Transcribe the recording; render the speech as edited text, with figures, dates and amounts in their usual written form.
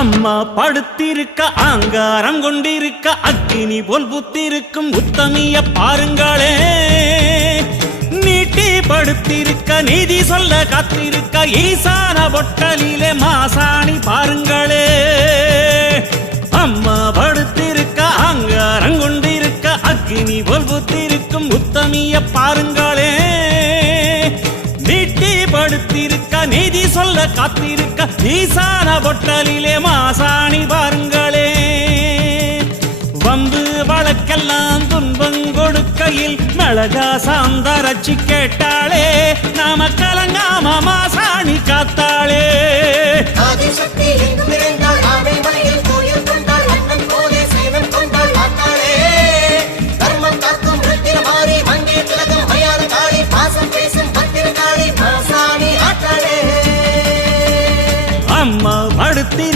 அம்மா படுத்திருக்க ஆங்காரம் கொண்டிருக்க அக்கினி போல் புத்திருக்கும் உத்தமிய பாருங்களே. நீட்டி படுத்திருக்க நீதி சொல்ல காத்திருக்க ஈசான பொட்டலிலே மாசாணி பாருங்களே. அம்மா படுத்திருக்க ஆங்காரம் கொண்டிருக்க அக்கினி போல் புத்திருக்கும் உத்தமிய பாருங்களே. நீட்டி படுத்திருக்க நீதி சொல்ல காத்திருக்க ஈசான பொட்டலிலே மாசாணி பாருங்களே. வம்பு வழக்கெல்லாம் துன்பம் கொடுக்கையில் மிளகா சாந்தரச்சி கேட்டாளே. நாம கலங்காம மாசாணி காத்தாளே. ஆதிசக்தி எங்கும்